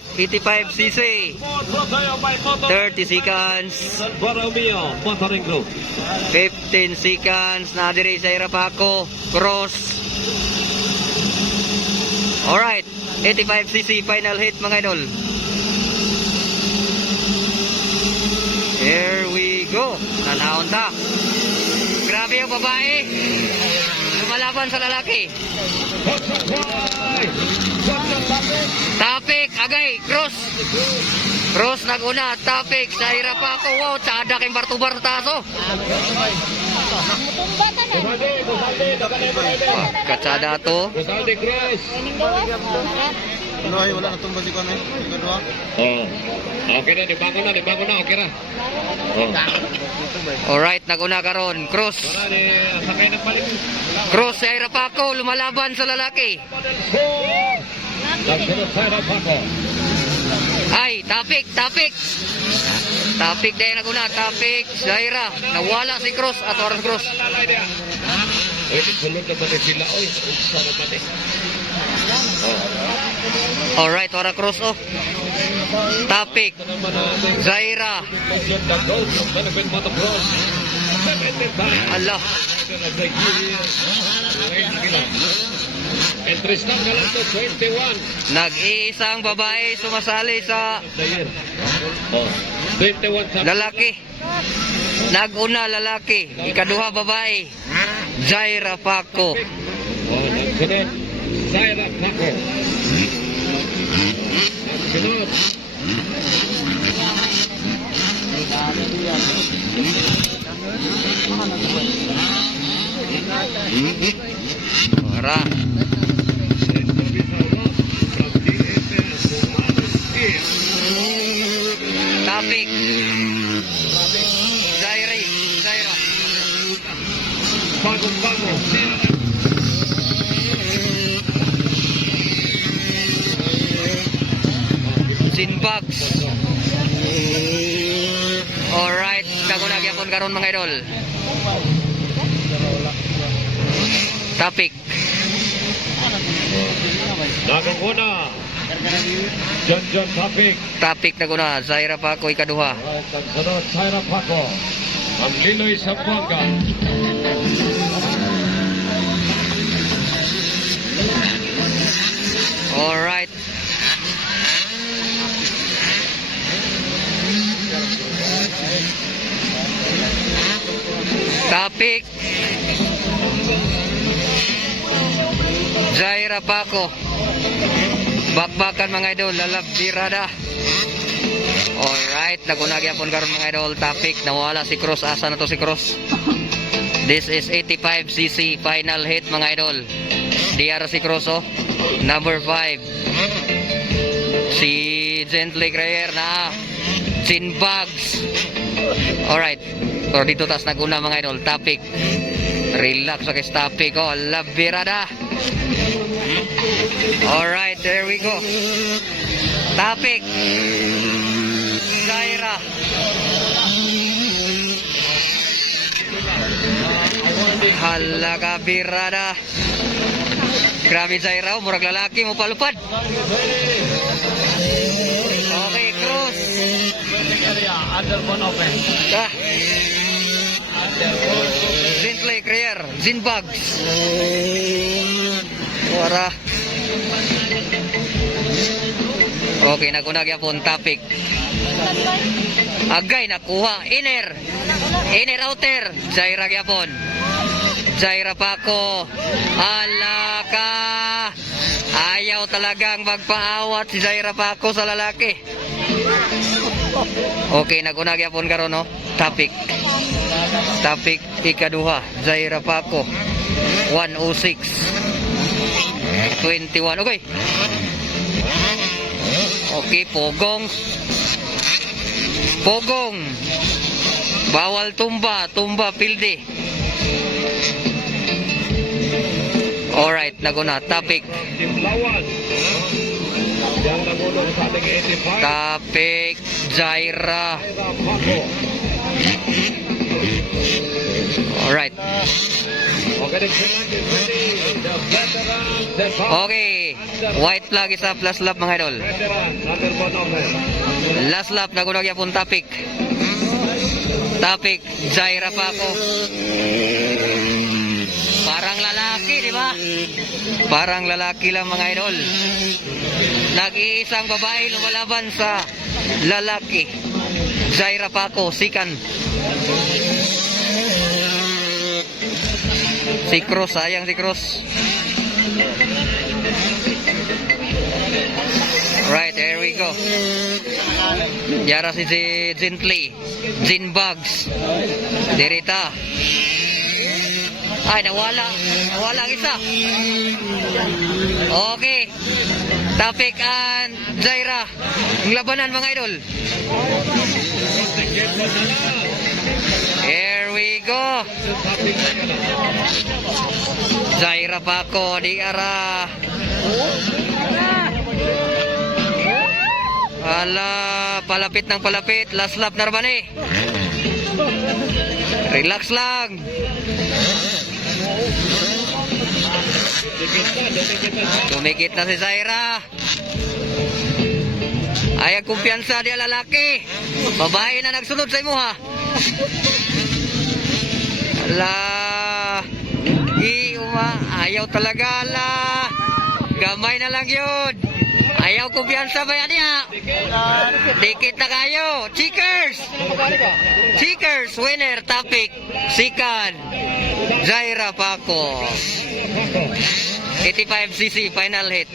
Alright, 85cc. 30 seconds. 15 seconds. Na diri sa Irapako. Cross. Alright, 85cc final hit mga idol. Here we go. Nanahon ta. Grabe yung babae. Lumalaban sa lalaki. Tapik, agay, cross. Cross naguna, tapik sa Irapako. Wow, tsada kayong barto-bartaso. Katsada to. Ay, wala na tumba si Kone. Kedua. Okay na, dibago na, okay na. Alright, naguna karon. Cross. Sakay ng balik. Cross sa Irapako, lumalaban sa lalaki. Nagsunod sa Irapako. Ay, tapik. Tapik din naguna, tapik. Zaira, nawala si Cross at oras Cross. Uy, sunod na ba sila? Uy, saan na ba ni? Alright, oras Cross oh. Tapik. Zaira. Allah. Entries na Galante 21. Nag-iisang babae sumasali sa 21 sa lalaki. Nag-una lalaki, ikaduha babae. Zaira Paco. Nagsunod Zaira Paco. Nagsunod Ora. Tapik. Zaira. Bago. Sinbags. Alright, kaguna gyapon karon mga idol. Tapik. Nagunguna John Tapik. Tapik naguna, Zaira Paco ikaduha. Nagsunod Zaira Paco. Ang Liloy Sambuanga. Alright. Tapik. Zaira Paco. Bakbakan mga idol, lalabirada. Alright, nagunag-yapon karon mga idol. Tapik, nawala si Cross. Asa na to si Cross? This is 85cc final hit mga idol. DR si Cross oh. Number 5. Si Gently Crayer na Sinbags. Alright. Pero dito tas naguna mga idol. Tapik. Relax sa Tapik oh. Labirada. Alright, there we go. Tapik. Zaira. Halaga birada. Grabe Zaira, murag lalaki mo palupad. Okay, Cruz. Ah. Gently Crayer, Zinbags. Wara. Okay, nagunag yapon Tapik. Agay nakuha, inner outer. Zaira yapon. Zaira Paco. Alaka. Ayaw talagang magpaawat si Zaira Paco sa lalaki. Okay, nagunag yapon karon no. Tapik ikaduha. Zaira Paco. 106. 21. Okay. Okay, Pogong. Bawal tumba pilde. Alright, naguna. Tapik. Tapik. Zaira. Alright. Okay Okay. White flag isa plus lap mga idol. Last lap na gunag yapon topic. Topic Jaira pa ako. Parang lalaki, di ba? Parang lalaki lang mga idol. Nag-iisang babae lumalaban sa lalaki. Jaira pa ako, sikan. Si Cruz, sayang si Cruz. Right, there we go. Yara si Gently. Gin Bugs. Dirita. Ay, nawala. Nawala ang isa. Okay. Topic and Jaira. Ang labanan mga idol. Here we go. Jaira pa ako. Di ara. Ala, palapit ng palapit. Last lap na naman eh. Relax lang. Tumikit na si Zaira. Ay, kumpiyansa dia lalaki. Babae na nagsunod sa imo ha. Ala. Ayaw talaga ala. Gamay na lang yun. Ayaw kumpiyansa ba yan niya? Dikit na kayo. Checkers. Checkers. Winner. Topic. Sikan. Jaira Paco. 85cc final hit.